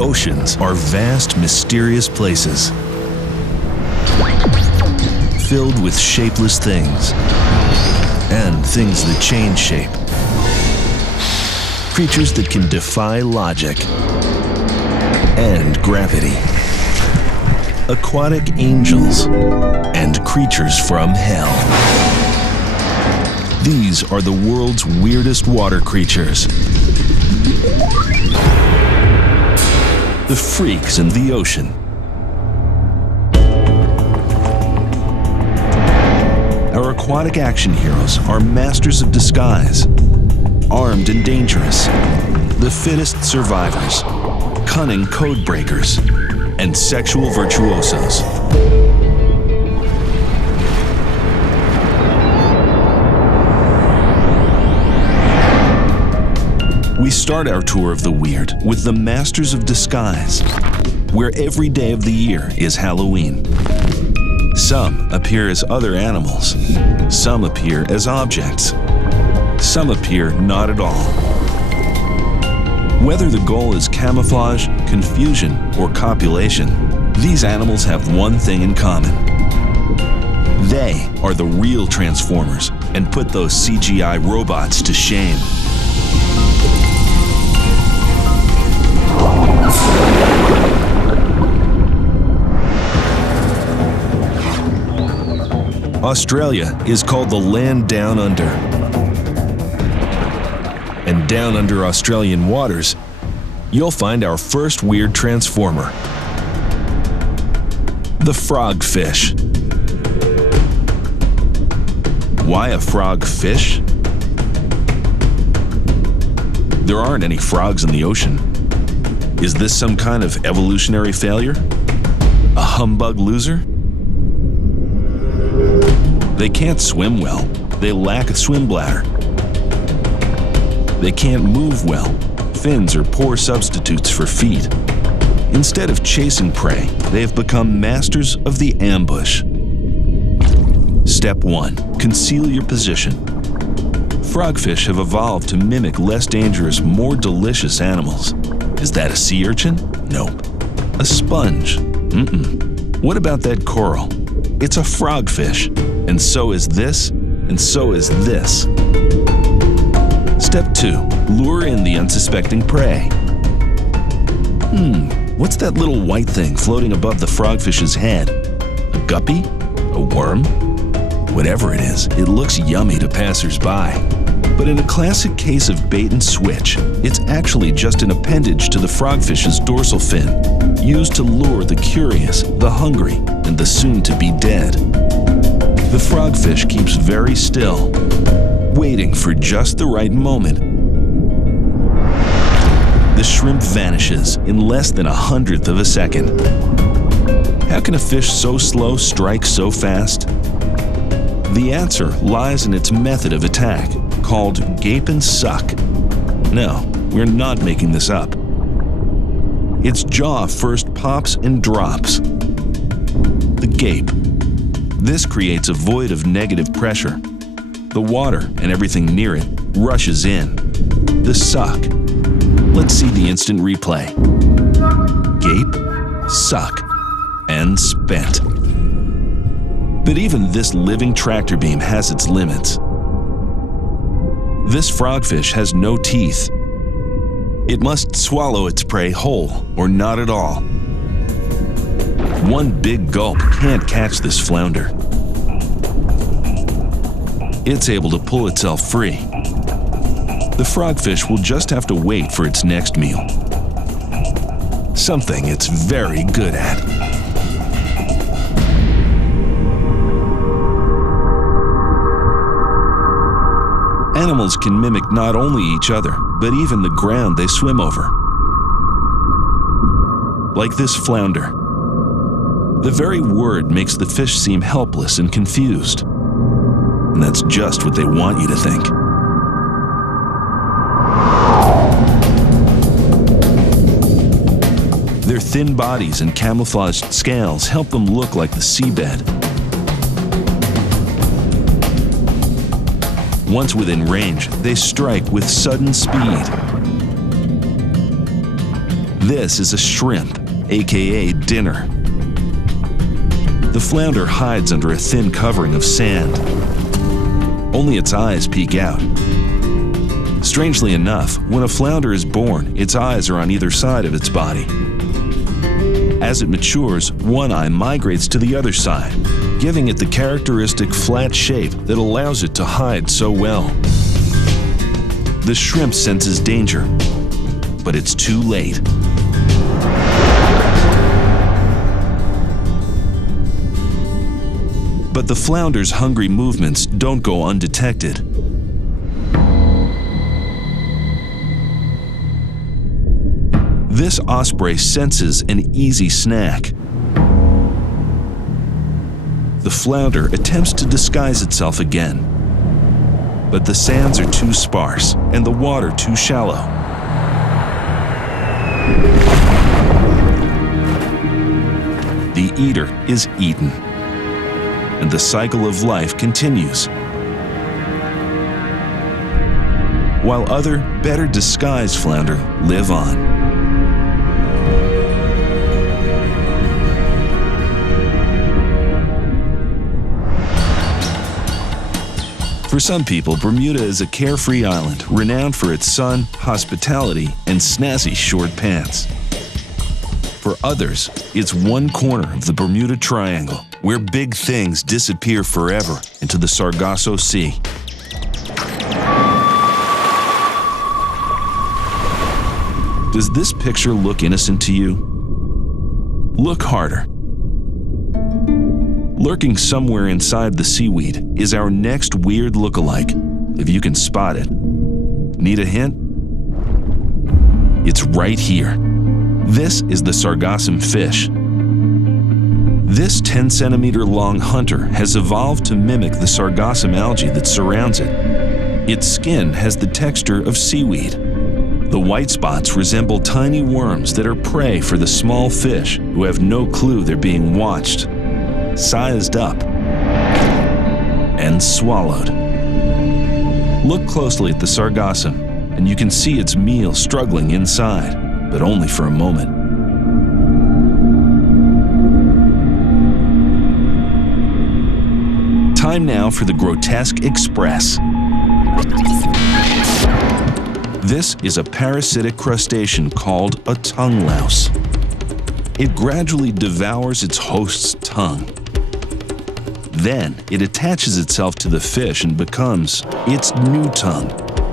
Oceans are vast, mysterious places, filled with shapeless things and things that change shape. Creatures that can defy logic and gravity. Aquatic angels and creatures from hell. These are the world's weirdest water creatures. The freaks in the ocean. Our aquatic action heroes are masters of disguise, armed and dangerous, the fittest survivors, cunning code breakers, and sexual virtuosos. We start our tour of the weird with the Masters of Disguise, where every day of the year is Halloween. Some appear as other animals. Some appear as objects. Some appear not at all. Whether the goal is camouflage, confusion, or copulation, these animals have one thing in common. They are the real Transformers and put those CGI robots to shame. Australia is called the land down under. And down under Australian waters, you'll find our first weird transformer. The frogfish. Why a frogfish? There aren't any frogs in the ocean. Is this some kind of evolutionary failure? A humbug loser? They can't swim well. They lack a swim bladder. They can't move well. Fins are poor substitutes for feet. Instead of chasing prey, they have become masters of the ambush. Step 1. Conceal your position. Frogfish have evolved to mimic less dangerous, more delicious animals. Is that a sea urchin? Nope. A sponge? Mm-mm. What about that coral? It's a frogfish. And so is this, and so is this. Step 2. Lure in the unsuspecting prey. What's that little white thing floating above the frogfish's head? A guppy? A worm? Whatever it is, it looks yummy to passers-by. But in a classic case of bait and switch, it's actually just an appendage to the frogfish's dorsal fin, used to lure the curious, the hungry, and the soon-to-be dead. The frogfish keeps very still, waiting for just the right moment. The shrimp vanishes in less than 1/100th of a second. How can a fish so slow strike so fast? The answer lies in its method of attack, called gape and suck. No, we're not making this up. Its jaw first pops and drops. The gape. This creates a void of negative pressure. The water and everything near it rushes in. The suck. Let's see the instant replay. Gape, suck, and spent. But even this living tractor beam has its limits. This frogfish has no teeth. It must swallow its prey whole or not at all. One big gulp can't catch this flounder. It's able to pull itself free. The frogfish will just have to wait for its next meal. Something it's very good at. Animals can mimic not only each other, but even the ground they swim over. Like this flounder. The very word makes the fish seem helpless and confused. And that's just what they want you to think. Their thin bodies and camouflaged scales help them look like the seabed. Once within range, they strike with sudden speed. This is a shrimp, aka dinner. The flounder hides under a thin covering of sand. Only its eyes peek out. Strangely enough, when a flounder is born, its eyes are on either side of its body. As it matures, one eye migrates to the other side, giving it the characteristic flat shape that allows it to hide so well. The shrimp senses danger, but it's too late. But the flounder's hungry movements don't go undetected. This osprey senses an easy snack. The flounder attempts to disguise itself again, but the sands are too sparse and the water too shallow. The eater is eaten, and the cycle of life continues. While other, better disguised flounder live on. For some people, Bermuda is a carefree island renowned for its sun, hospitality, and snazzy short pants. For others, it's one corner of the Bermuda Triangle where big things disappear forever into the Sargasso Sea. Does this picture look innocent to you? Look harder. Lurking somewhere inside the seaweed is our next weird look-alike, if you can spot it. Need a hint? It's right here. This is the sargassum fish. This 10-centimeter long hunter has evolved to mimic the sargassum algae that surrounds it. Its skin has the texture of seaweed. The white spots resemble tiny worms that are prey for the small fish who have no clue they're being watched. Sized up and swallowed. Look closely at the sargassum, and you can see its meal struggling inside, but only for a moment. Time now for the Grotesque Express. This is a parasitic crustacean called a tongue louse. It gradually devours its host's tongue. Then it attaches itself to the fish and becomes its new tongue.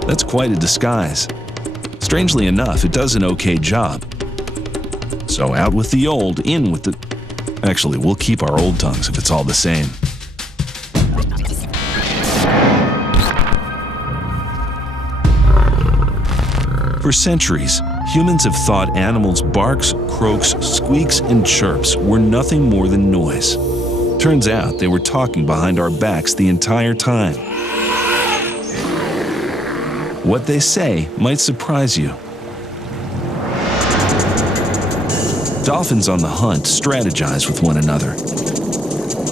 That's quite a disguise. Strangely enough, it does an okay job. So out with the old, in with the... Actually, we'll keep our old tongues if it's all the same. For centuries, humans have thought animals' barks, croaks, squeaks, and chirps were nothing more than noise. Turns out they were talking behind our backs the entire time. What they say might surprise you. Dolphins on the hunt strategize with one another.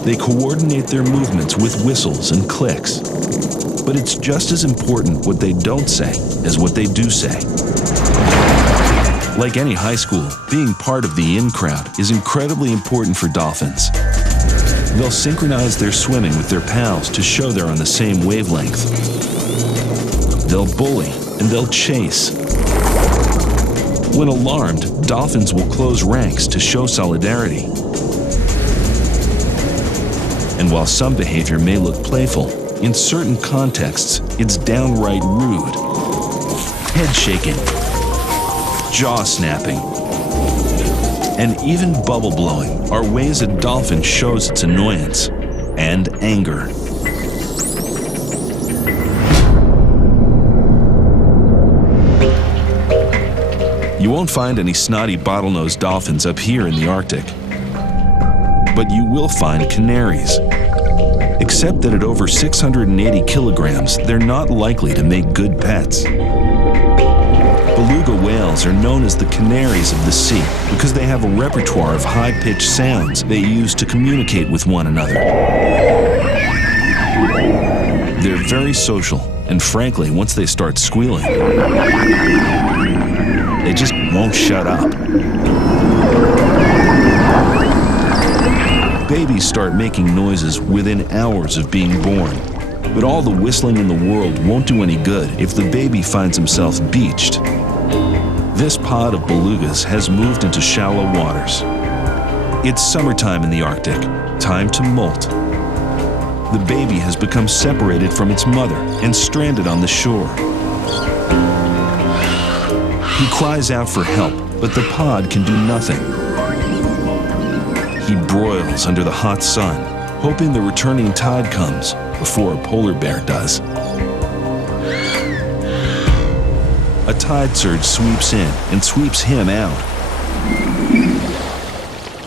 They coordinate their movements with whistles and clicks. But it's just as important what they don't say as what they do say. Like any high school, being part of the in crowd is incredibly important for dolphins. They'll synchronize their swimming with their pals to show they're on the same wavelength. They'll bully and they'll chase. When alarmed, dolphins will close ranks to show solidarity. And while some behavior may look playful, in certain contexts, it's downright rude. Head shaking, jaw snapping, and even bubble blowing are ways a dolphin shows its annoyance and anger. You won't find any snotty bottlenose dolphins up here in the Arctic, but you will find canaries. Except that at over 680 kilograms, they're not likely to make good pets. Beluga whales are known as the canaries of the sea because they have a repertoire of high-pitched sounds they use to communicate with one another. They're very social, and frankly, once they start squealing, They just won't shut up. Babies start making noises within hours of being born. But all the whistling in the world won't do any good if the baby finds himself beached. This pod of belugas has moved into shallow waters. It's summertime in the Arctic, time to molt. The baby has become separated from its mother and stranded on the shore. He cries out for help, but the pod can do nothing. He broils under the hot sun, hoping the returning tide comes before a polar bear does. A tide surge sweeps in and sweeps him out.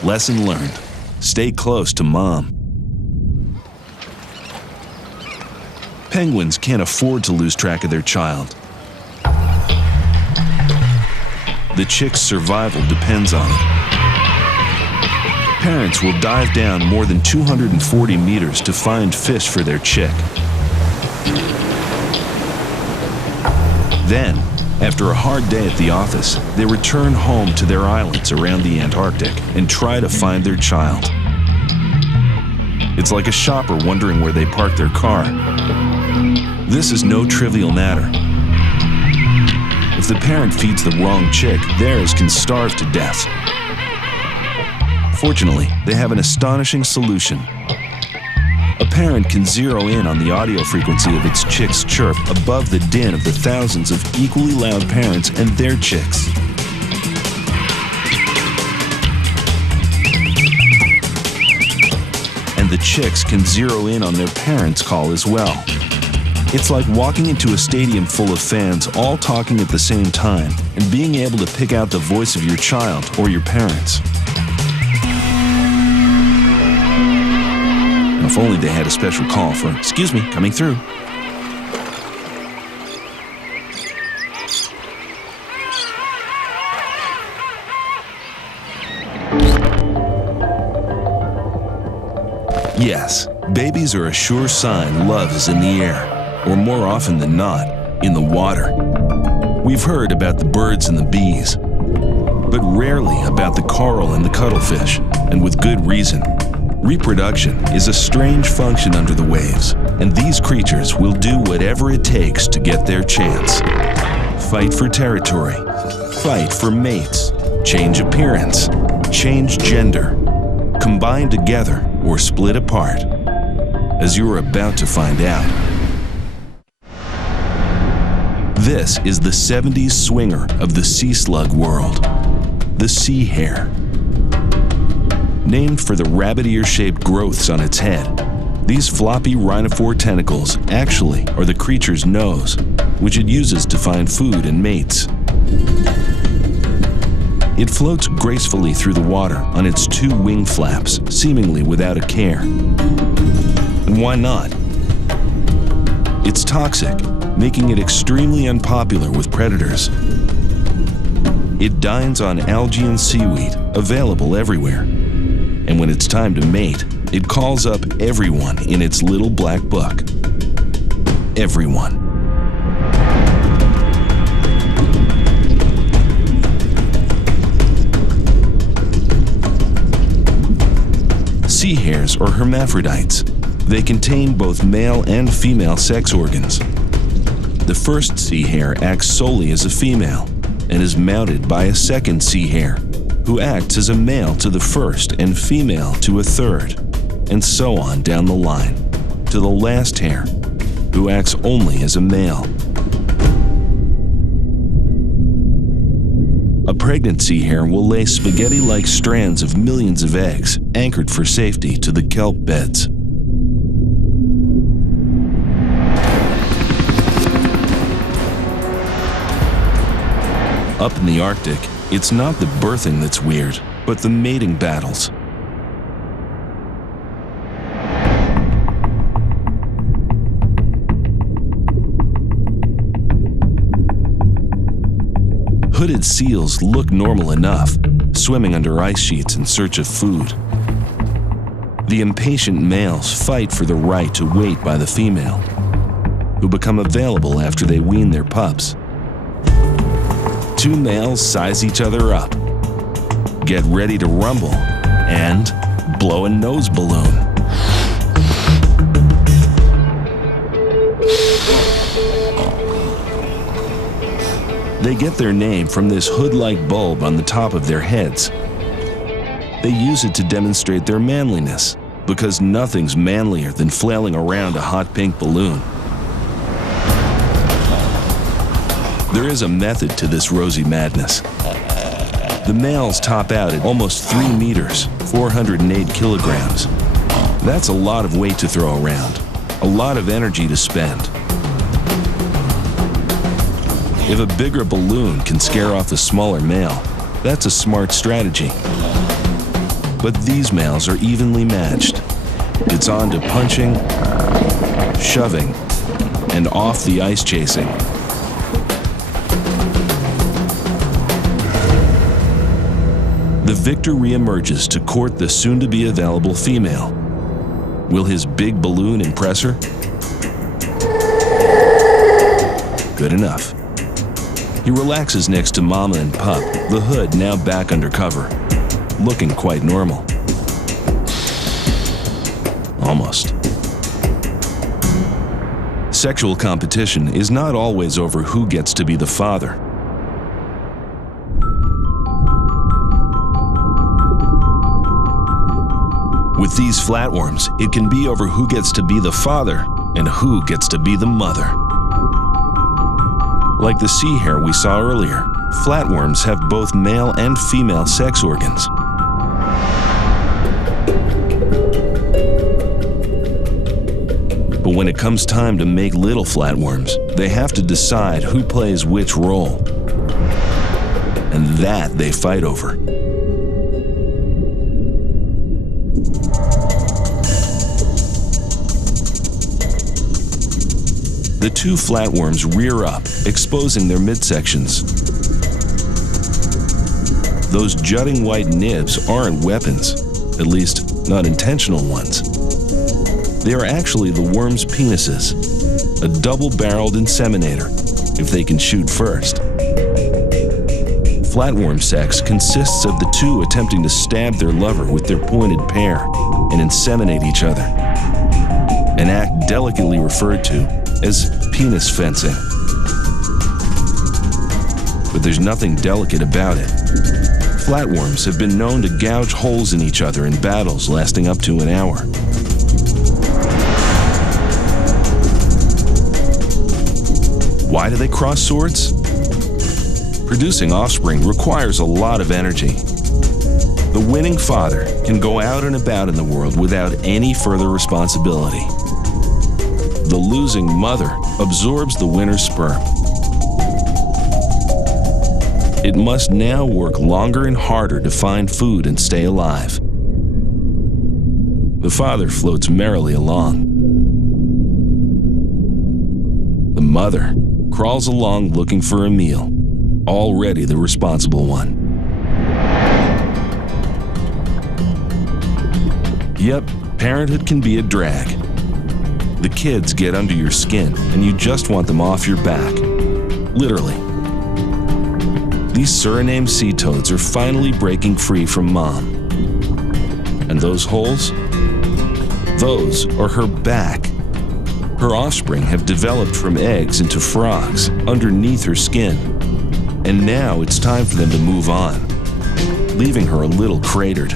Lesson learned. Stay close to mom. Penguins can't afford to lose track of their child. The chick's survival depends on it. Parents will dive down more than 240 meters to find fish for their chick. Then, after a hard day at the office, they return home to their islands around the Antarctic and try to find their child. It's like a shopper wondering where they park their car. This is no trivial matter. If the parent feeds the wrong chick, theirs can starve to death. Fortunately, they have an astonishing solution. A parent can zero in on the audio frequency of its chick's chirp above the din of the thousands of equally loud parents and their chicks. And the chicks can zero in on their parents' call as well. It's like walking into a stadium full of fans all talking at the same time and being able to pick out the voice of your child or your parents. If only they had a special call for, "Excuse me, coming through." Yes, babies are a sure sign love is in the air, or more often than not, in the water. We've heard about the birds and the bees, but rarely about the coral and the cuttlefish, and with good reason. Reproduction is a strange function under the waves, and these creatures will do whatever it takes to get their chance. Fight for territory, fight for mates, change appearance, change gender, combine together or split apart, as you're about to find out. This is the 70s swinger of the sea slug world, the sea hare. Named for the rabbit-ear-shaped growths on its head, these floppy rhinophore tentacles actually are the creature's nose, which it uses to find food and mates. It floats gracefully through the water on its two wing flaps, seemingly without a care. And why not? It's toxic, making it extremely unpopular with predators. It dines on algae and seaweed, available everywhere. And when it's time to mate, it calls up everyone in its little black book. Everyone. Sea hares are hermaphrodites. They contain both male and female sex organs. The first sea hare acts solely as a female and is mounted by a second sea hare, who acts as a male to the first and female to a third, and so on down the line, to the last hare, who acts only as a male. A pregnant sea hare will lay spaghetti-like strands of millions of eggs, anchored for safety to the kelp beds. Up in the Arctic, it's not the birthing that's weird, but the mating battles. Hooded seals look normal enough, swimming under ice sheets in search of food. The impatient males fight for the right to wait by the female, who become available after they wean their pups. two males size each other up, get ready to rumble, and blow a nose balloon. They get their name from this hood-like bulb on the top of their heads. They use it to demonstrate their manliness, because nothing's manlier than flailing around a hot pink balloon. There is a method to this rosy madness. The males top out at almost 3 meters, 408 kilograms. That's a lot of weight to throw around, a lot of energy to spend. If a bigger balloon can scare off a smaller male, that's a smart strategy. But these males are evenly matched. It's on to punching, shoving, and off the ice chasing. The victor reemerges to court the soon-to-be available female. Will his big balloon impress her? Good enough. He relaxes next to Mama and Pup, the hood now back under cover, looking quite normal. Almost. Sexual competition is not always over who gets to be the father. With these flatworms, it can be over who gets to be the father and who gets to be the mother. Like the sea hare we saw earlier, flatworms have both male and female sex organs. But when it comes time to make little flatworms, they have to decide who plays which role. And that they fight over. The two flatworms rear up, exposing their midsections. Those jutting white nibs aren't weapons, at least not intentional ones. They are actually the worm's penises, a double-barreled inseminator, if they can shoot first. Flatworm sex consists of the two attempting to stab their lover with their pointed pair and inseminate each other, an act delicately referred to as penis fencing. But there's nothing delicate about it. Flatworms have been known to gouge holes in each other in battles lasting up to an hour. Why do they cross swords? Producing offspring requires a lot of energy. The winning father can go out and about in the world without any further responsibility. The losing mother absorbs the winner's sperm. It must now work longer and harder to find food and stay alive. The father floats merrily along. The mother crawls along looking for a meal, already the responsible one. Yep, parenthood can be a drag. The kids get under your skin, and you just want them off your back. Literally. These Suriname sea toads are finally breaking free from mom. And those holes? Those are her back. Her offspring have developed from eggs into frogs underneath her skin. And now it's time for them to move on, leaving her a little cratered.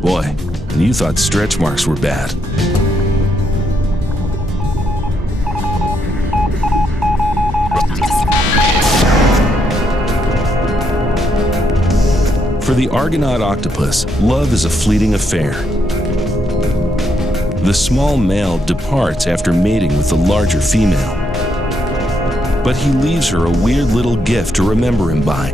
Boy, and you thought stretch marks were bad. For the Argonaut octopus, love is a fleeting affair. The small male departs after mating with the larger female. But he leaves her a weird little gift to remember him by.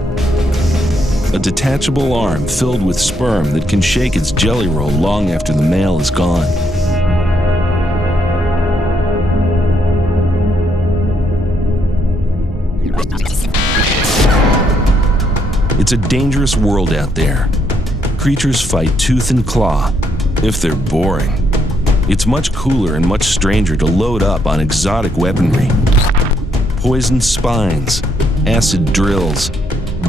A detachable arm filled with sperm that can shake its jelly roll long after the male is gone. It's a dangerous world out there. Creatures fight tooth and claw, if they're boring. It's much cooler and much stranger to load up on exotic weaponry. Poisoned spines, acid drills,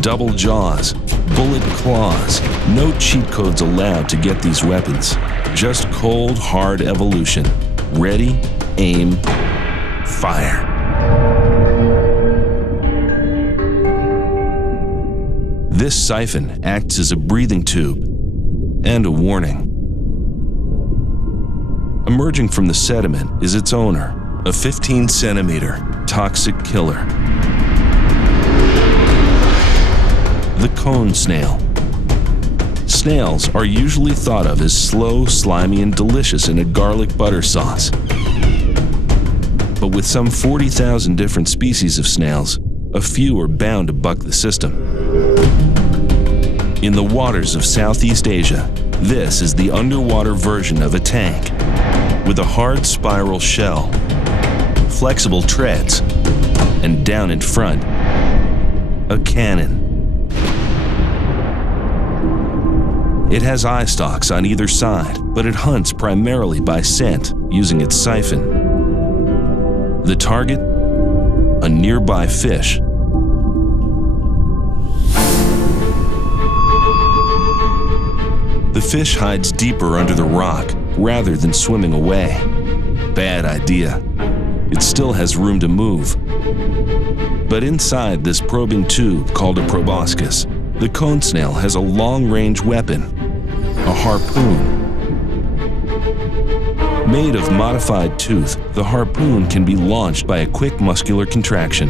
double jaws, bullet claws. No cheat codes allowed to get these weapons. Just cold, hard evolution. Ready, aim, fire. This siphon acts as a breathing tube and a warning. Emerging from the sediment is its owner, a 15-centimeter toxic killer. The cone snail. Snails are usually thought of as slow, slimy, and delicious in a garlic butter sauce. But with some 40,000 different species of snails, a few are bound to buck the system. In the waters of Southeast Asia, this is the underwater version of a tank, with a hard spiral shell, flexible treads, and down in front, a cannon. It has eye stalks on either side, but it hunts primarily by scent, using its siphon. The target? A nearby fish. The fish hides deeper under the rock rather than swimming away. Bad idea. It still has room to move. But inside this probing tube called a proboscis, the cone snail has a long-range weapon, a harpoon. Made of modified tooth, the harpoon can be launched by a quick muscular contraction.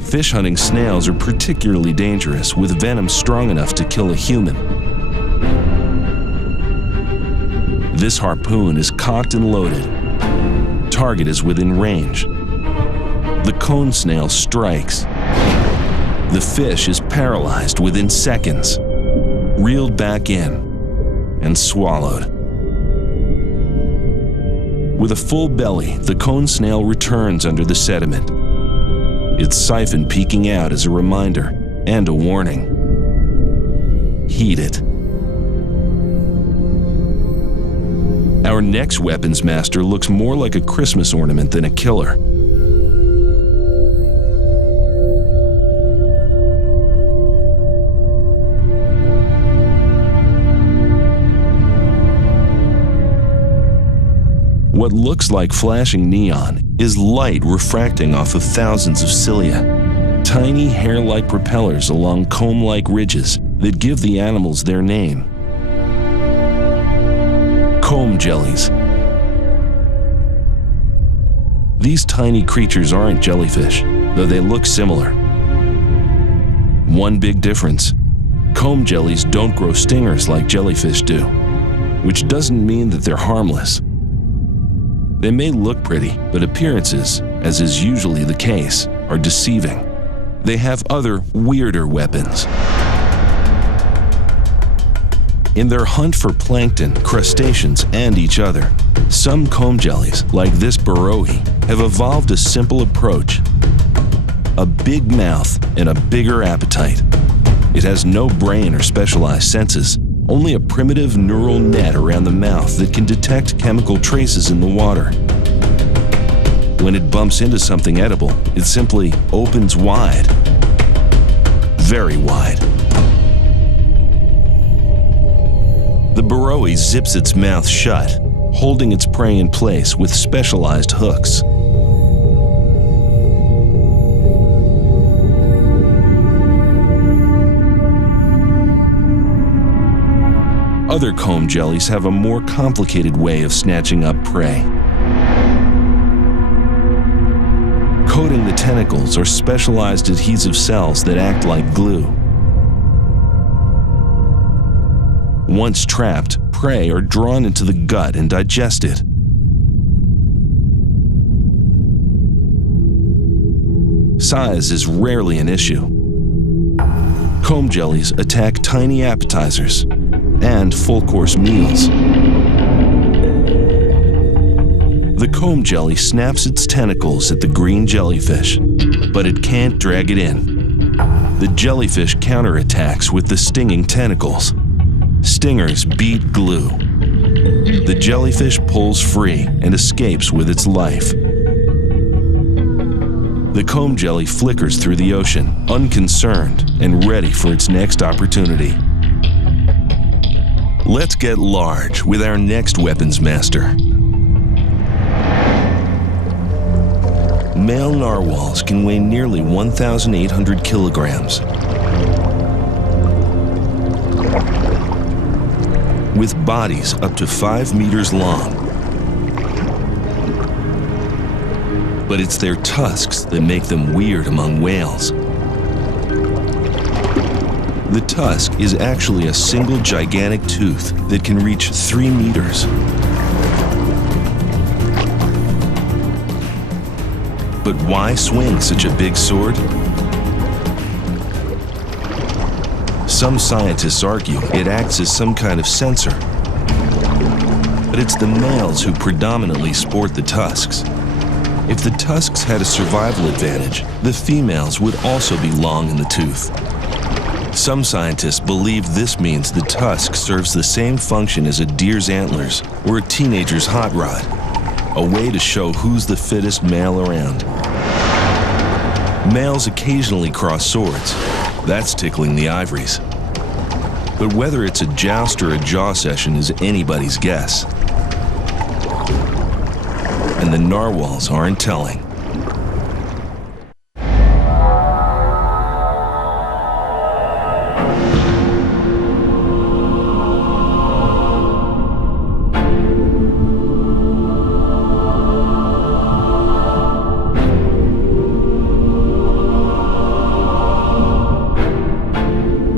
Fish hunting snails are particularly dangerous, with venom strong enough to kill a human. This harpoon is cocked and loaded. Target is within range. The cone snail strikes. The fish is paralyzed within seconds, reeled back in, and swallowed. With a full belly, the cone snail returns under the sediment, its siphon peeking out as a reminder and a warning. Heed it. Our next weapons master looks more like a Christmas ornament than a killer. What looks like flashing neon is light refracting off of thousands of cilia, tiny hair-like propellers along comb-like ridges that give the animals their name. Comb jellies. These tiny creatures aren't jellyfish, though they look similar. One big difference: comb jellies don't grow stingers like jellyfish do, which doesn't mean that they're harmless. They may look pretty, but appearances, as is usually the case, are deceiving. They have other, weirder weapons. In their hunt for plankton, crustaceans, and each other, some comb jellies, like this burrowee, have evolved a simple approach: a big mouth and a bigger appetite. It has no brain or specialized senses, only a primitive neural net around the mouth that can detect chemical traces in the water. When it bumps into something edible, it simply opens wide, very wide. The burrowee zips its mouth shut, holding its prey in place with specialized hooks. Other comb jellies have a more complicated way of snatching up prey. Coating the tentacles are specialized adhesive cells that act like glue. Once trapped, prey are drawn into the gut and digested. Size is rarely an issue. Comb jellies attack tiny appetizers and full-course meals. The comb jelly snaps its tentacles at the green jellyfish, but it can't drag it in. The jellyfish counterattacks with the stinging tentacles. Stingers beat glue. The jellyfish pulls free and escapes with its life. The comb jelly flickers through the ocean, unconcerned and ready for its next opportunity. Let's get large with our next weapons master. Male narwhals can weigh nearly 1,800 kilograms. With bodies up to 5 meters long. But it's their tusks that make them weird among whales. The tusk is actually a single gigantic tooth that can reach 3 meters. But why swing such a big sword? Some scientists argue it acts as some kind of sensor. But it's the males who predominantly sport the tusks. If the tusks had a survival advantage, the females would also be long in the tooth. Some scientists believe this means the tusk serves the same function as a deer's antlers or a teenager's hot rod, a way to show who's the fittest male around. Males occasionally cross swords. That's tickling the ivories. But whether it's a joust or a jaw session is anybody's guess. And the narwhals aren't telling.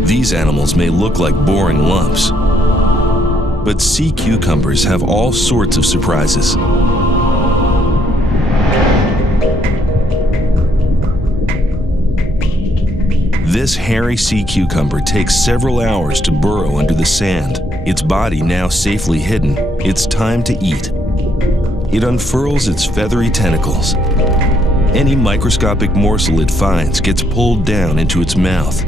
These animals may look like boring lumps, but sea cucumbers have all sorts of surprises. This hairy sea cucumber takes several hours to burrow under the sand. Its body now safely hidden, it's time to eat. It unfurls its feathery tentacles. Any microscopic morsel it finds gets pulled down into its mouth.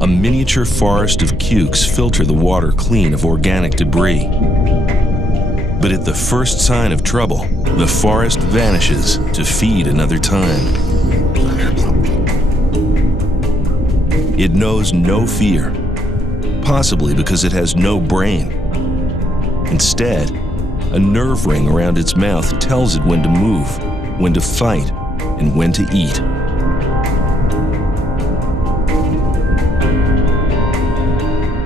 A miniature forest of cukes filter the water clean of organic debris. But at the first sign of trouble, the forest vanishes to feed another time. It knows no fear, possibly because it has no brain. Instead, a nerve ring around its mouth tells it when to move, when to fight, and when to eat.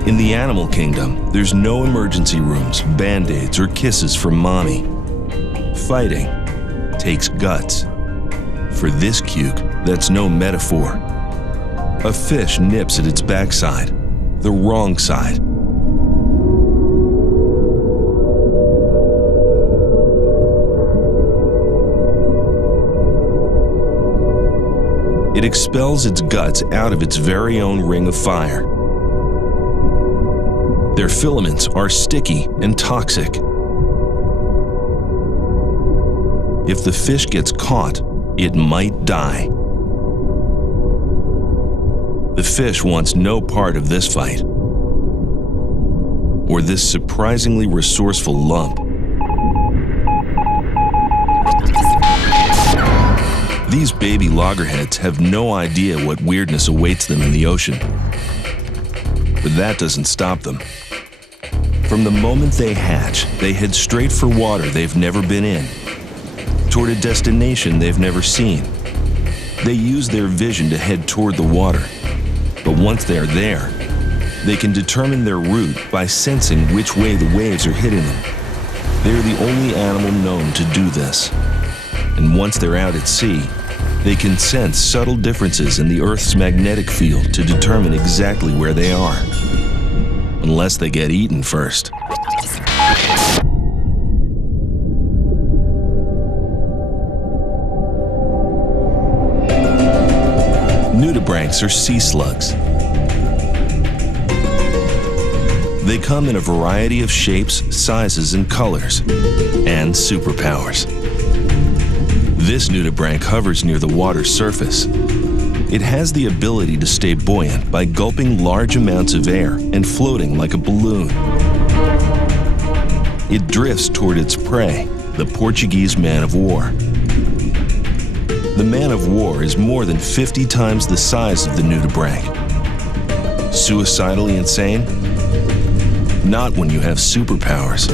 In the animal kingdom, there's no emergency rooms, band-aids, or kisses from mommy. Fighting takes guts. For this cuke, that's no metaphor. A fish nips at its backside, the wrong side. It expels its guts out of its very own ring of fire. Their filaments are sticky and toxic. If the fish gets caught, it might die. The fish wants no part of this fight, or this surprisingly resourceful lump. These baby loggerheads have no idea what weirdness awaits them in the ocean. But that doesn't stop them. From the moment they hatch, they head straight for water they've never been in, toward a destination they've never seen. They use their vision to head toward the water. But once they're there, they can determine their route by sensing which way the waves are hitting them. They're the only animal known to do this. And once they're out at sea, they can sense subtle differences in the Earth's magnetic field to determine exactly where they are. Unless they get eaten first. Nudibranchs are sea slugs. They come in a variety of shapes, sizes, and colors, and superpowers. This nudibranch hovers near the water's surface. It has the ability to stay buoyant by gulping large amounts of air and floating like a balloon. it drifts toward its prey, the Portuguese man-of-war. The man-of-war is more than 50 times the size of the nudibranch. Suicidally insane? Not when you have superpowers.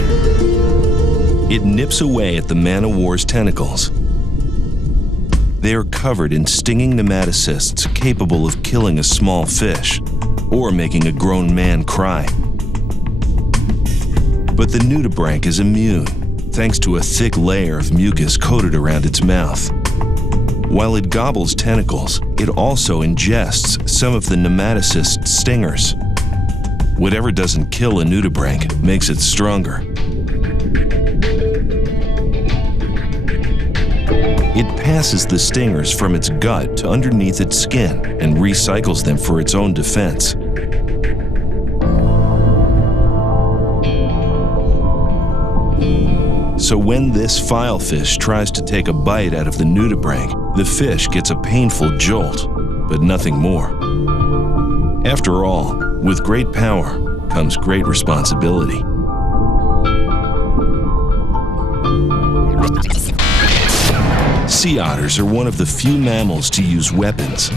It nips away at the man-of-war's tentacles. They are covered in stinging nematocysts capable of killing a small fish or making a grown man cry. But the nudibranch is immune, thanks to a thick layer of mucus coated around its mouth. While it gobbles tentacles, it also ingests some of the nematocyst stingers. Whatever doesn't kill a nudibranch makes it stronger. It passes the stingers from its gut to underneath its skin and recycles them for its own defense. So when this filefish tries to take a bite out of the nudibranch, the fish gets a painful jolt, but nothing more. After all, with great power comes great responsibility. Sea otters are one of the few mammals to use weapons.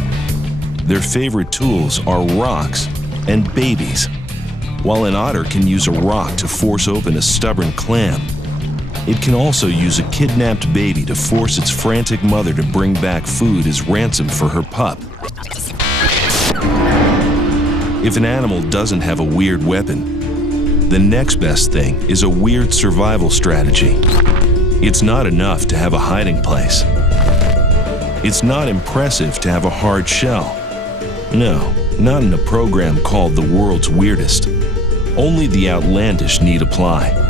Their favorite tools are rocks and babies. While an otter can use a rock to force open a stubborn clam, it can also use a kidnapped baby to force its frantic mother to bring back food as ransom for her pup. If an animal doesn't have a weird weapon, the next best thing is a weird survival strategy. It's not enough to have a hiding place. It's not impressive to have a hard shell. No, not in a program called The World's Weirdest. Only the outlandish need apply.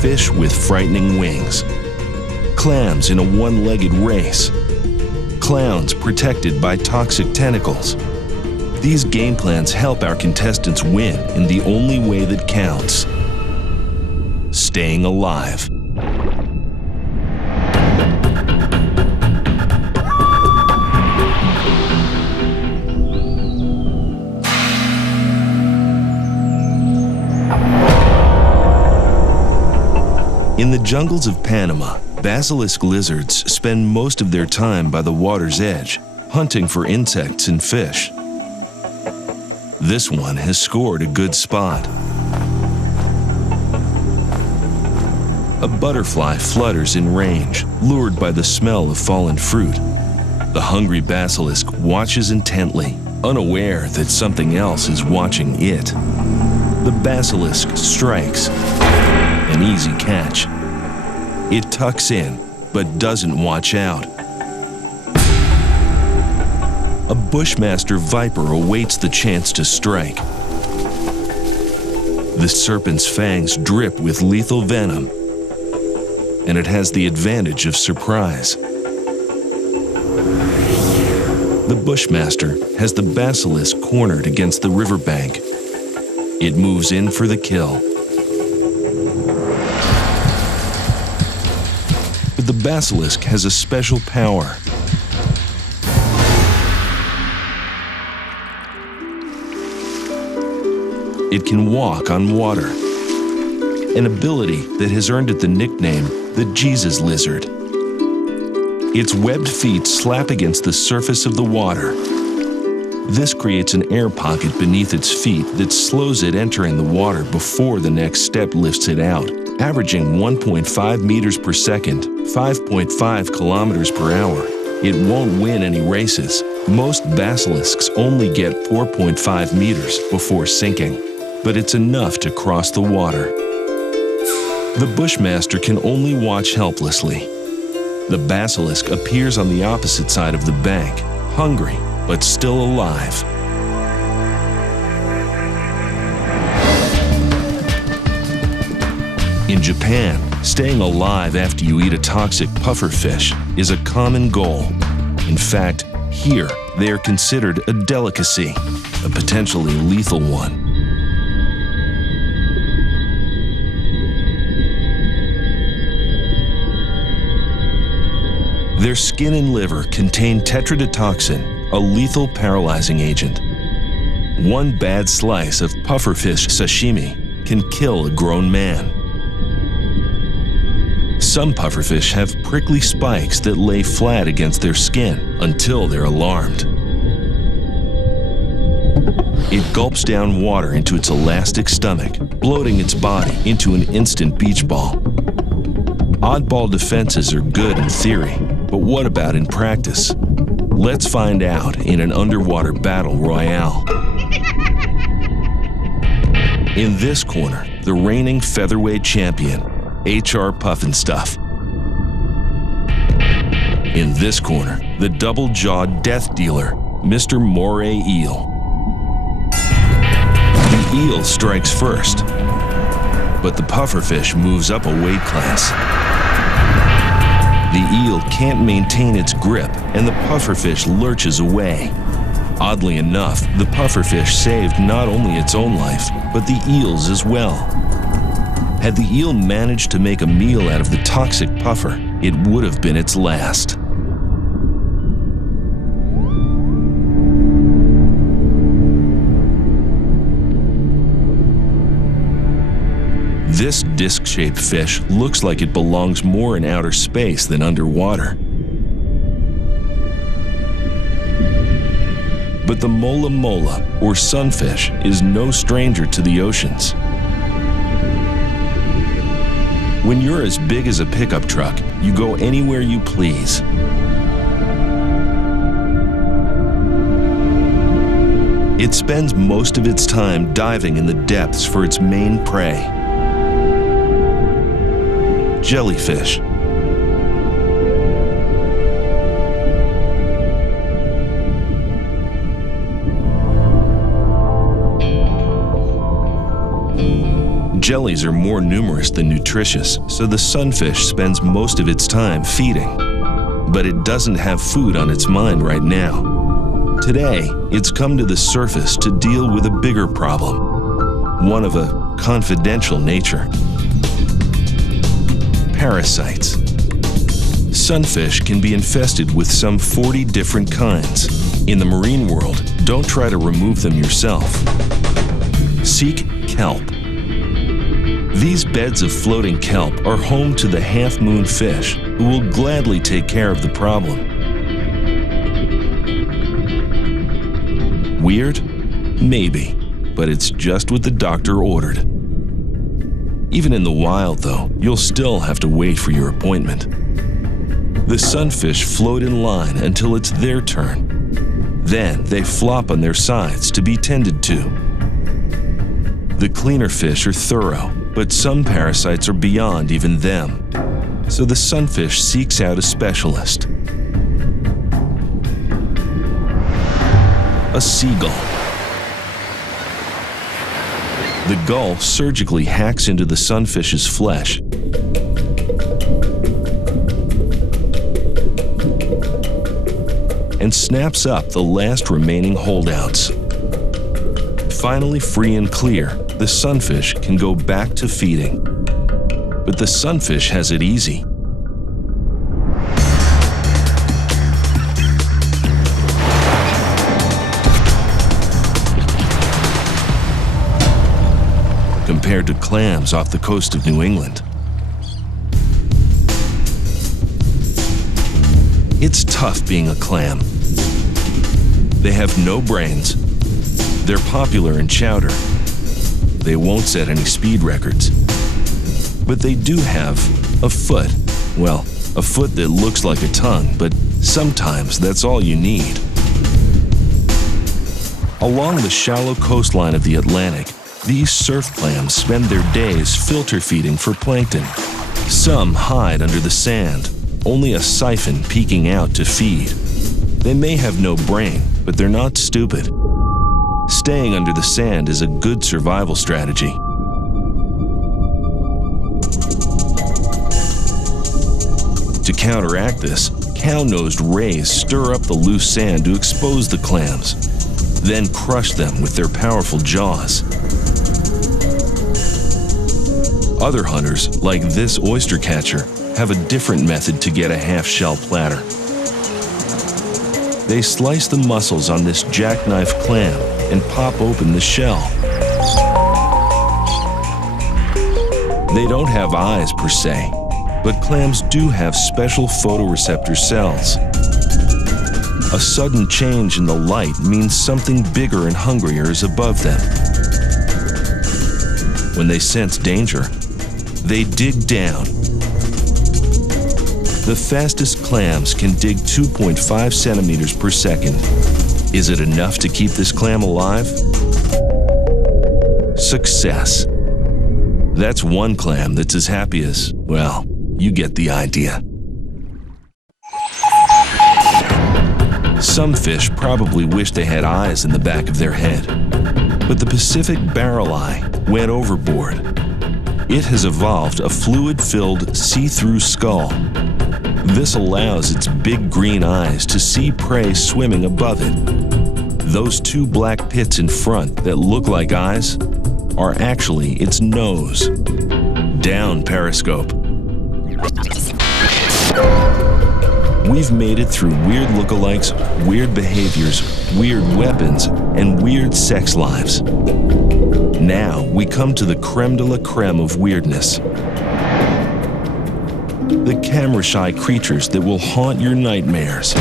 Fish with frightening wings. Clams in a one-legged race. Clowns protected by toxic tentacles. These game plans help our contestants win in the only way that counts: staying alive. In the jungles of Panama, basilisk lizards spend most of their time by the water's edge, hunting for insects and fish. This one has scored a good spot. A butterfly flutters in range, lured by the smell of fallen fruit. The hungry basilisk watches intently, unaware that something else is watching it. The basilisk strikes. An easy catch. It tucks in, but doesn't watch out. A bushmaster viper awaits the chance to strike. The serpent's fangs drip with lethal venom, and it has the advantage of surprise. The bushmaster has the basilisk cornered against the riverbank. It moves in for the kill. But the basilisk has a special power. It can walk on water, an ability that has earned it the nickname the Jesus lizard. Its webbed feet slap against the surface of the water. This creates an air pocket beneath its feet that slows it entering the water before the next step lifts it out, averaging 1.5 meters per second, 5.5 kilometers per hour. It won't win any races. Most basilisks only get 4.5 meters before sinking, but it's enough to cross the water. The bushmaster can only watch helplessly. The basilisk appears on the opposite side of the bank, hungry but still alive. In Japan, staying alive after you eat a toxic pufferfish is a common goal. In fact, here they are considered a delicacy, a potentially lethal one. Their skin and liver contain tetrodotoxin, a lethal paralyzing agent. One bad slice of pufferfish sashimi can kill a grown man. Some pufferfish have prickly spikes that lay flat against their skin until they're alarmed. It gulps down water into its elastic stomach, bloating its body into an instant beach ball. Oddball defenses are good in theory, but what about in practice? Let's find out in an underwater battle royale. In this corner, the reigning featherweight champion, H.R. Puffinstuff. In this corner, the double-jawed death dealer, Mr. Moray Eel. The eel strikes first, but the pufferfish moves up a weight class. The eel can't maintain its grip, and the pufferfish lurches away. Oddly enough, the pufferfish saved not only its own life, but the eel's as well. Had the eel managed to make a meal out of the toxic puffer, it would have been its last. This disc-shaped fish looks like it belongs more in outer space than underwater. But the mola mola, or sunfish, is no stranger to the oceans. When you're as big as a pickup truck, you go anywhere you please. It spends most of its time diving in the depths for its main prey: jellyfish. Jellies are more numerous than nutritious, so the sunfish spends most of its time feeding. But it doesn't have food on its mind right now. Today, it's come to the surface to deal with a bigger problem, one of a confidential nature: parasites. Sunfish can be infested with some 40 different kinds. In the marine world, don't try to remove them yourself. Seek kelp. These beds of floating kelp are home to the half-moon fish, who will gladly take care of the problem. Weird? Maybe, but it's just what the doctor ordered. Even in the wild, though, you'll still have to wait for your appointment. The sunfish float in line until it's their turn. Then they flop on their sides to be tended to. The cleaner fish are thorough, but some parasites are beyond even them. So the sunfish seeks out a specialist. A seagull. The gull surgically hacks into the sunfish's flesh. And snaps up the last remaining holdouts. Finally free and clear, the sunfish can go back to feeding. But the sunfish has it easy. Compared to clams off the coast of New England. It's tough being a clam. They have no brains. They're popular in chowder. They won't set any speed records. But they do have a foot. Well, a foot that looks like a tongue, but sometimes that's all you need. Along the shallow coastline of the Atlantic, these surf clams spend their days filter feeding for plankton. Some hide under the sand, only a siphon peeking out to feed. They may have no brain, but they're not stupid. Staying under the sand is a good survival strategy. To counteract this, cow-nosed rays stir up the loose sand to expose the clams, then crush them with their powerful jaws. Other hunters, like this oyster catcher, have a different method to get a half-shell platter. They slice the muscles on this jackknife clam and pop open the shell. They don't have eyes per se, but clams do have special photoreceptor cells. A sudden change in the light means something bigger and hungrier is above them. When they sense danger, they dig down. The fastest clams can dig 2.5 centimeters per second. Is it enough to keep this clam alive? Success. That's one clam that's as happy as, well, you get the idea. Some fish probably wish they had eyes in the back of their head, but the Pacific barrel eye went overboard. It has evolved a fluid-filled, see-through skull. This allows its big green eyes to see prey swimming above it. Those two black pits in front that look like eyes are actually its nose. Down, Periscope. We've made it through weird lookalikes, weird behaviors, weird weapons, and weird sex lives. Now we come to the creme de la creme of weirdness. The camera-shy creatures that will haunt your nightmares.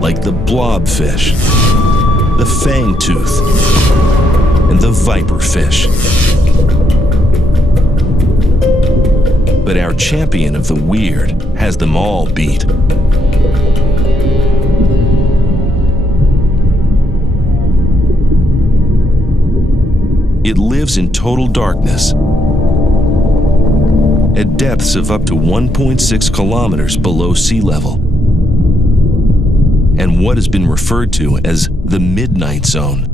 Like the blobfish, the fangtooth, and the viperfish. But our champion of the weird has them all beat. It lives in total darkness at depths of up to 1.6 kilometers below sea level, and what has been referred to as the midnight zone.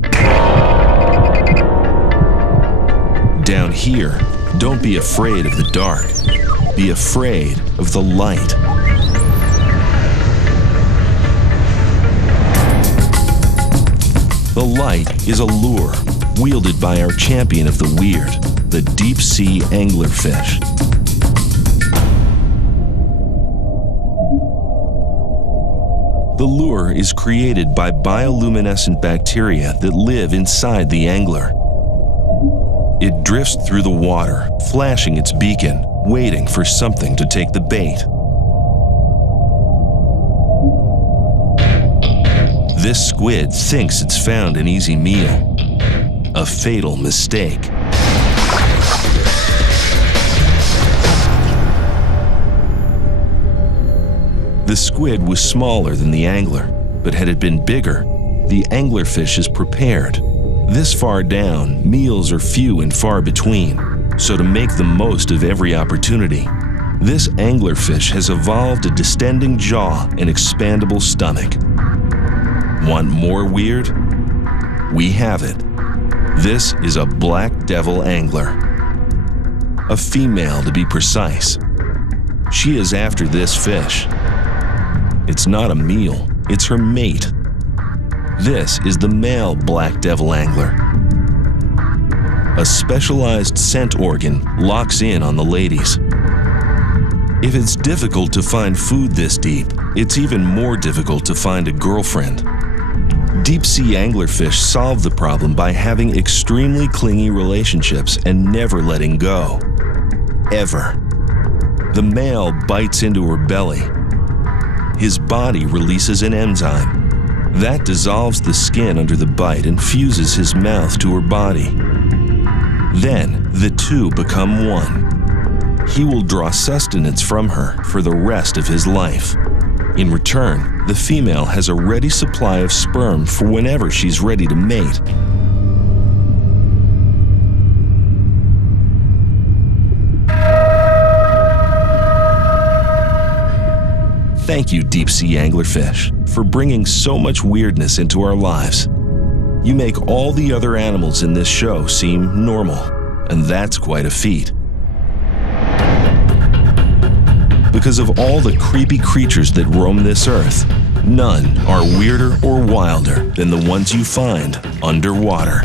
Down here, don't be afraid of the dark. Be afraid of the light. The light is a lure wielded by our champion of the weird, the deep-sea anglerfish. The lure is created by bioluminescent bacteria that live inside the angler. It drifts through the water, flashing its beacon, waiting for something to take the bait. This squid thinks it's found an easy meal. A fatal mistake. The squid was smaller than the angler, but had it been bigger, the anglerfish is prepared. This far down, meals are few and far between, so to make the most of every opportunity, this anglerfish has evolved a distending jaw and expandable stomach. Want more weird? We have it. This is a black devil angler. A female, to be precise. She is after this fish. It's not a meal, it's her mate. This is the male black devil angler. A specialized scent organ locks in on the ladies. If it's difficult to find food this deep, it's even more difficult to find a girlfriend. Deep-sea anglerfish solve the problem by having extremely clingy relationships and never letting go. Ever. The male bites into her belly. His body releases an enzyme. That dissolves the skin under the bite and fuses his mouth to her body. Then, the two become one. He will draw sustenance from her for the rest of his life. In return, the female has a ready supply of sperm for whenever she's ready to mate. Thank you, deep-sea anglerfish, for bringing so much weirdness into our lives. You make all the other animals in this show seem normal, and that's quite a feat. Because of all the creepy creatures that roam this earth, none are weirder or wilder than the ones you find underwater.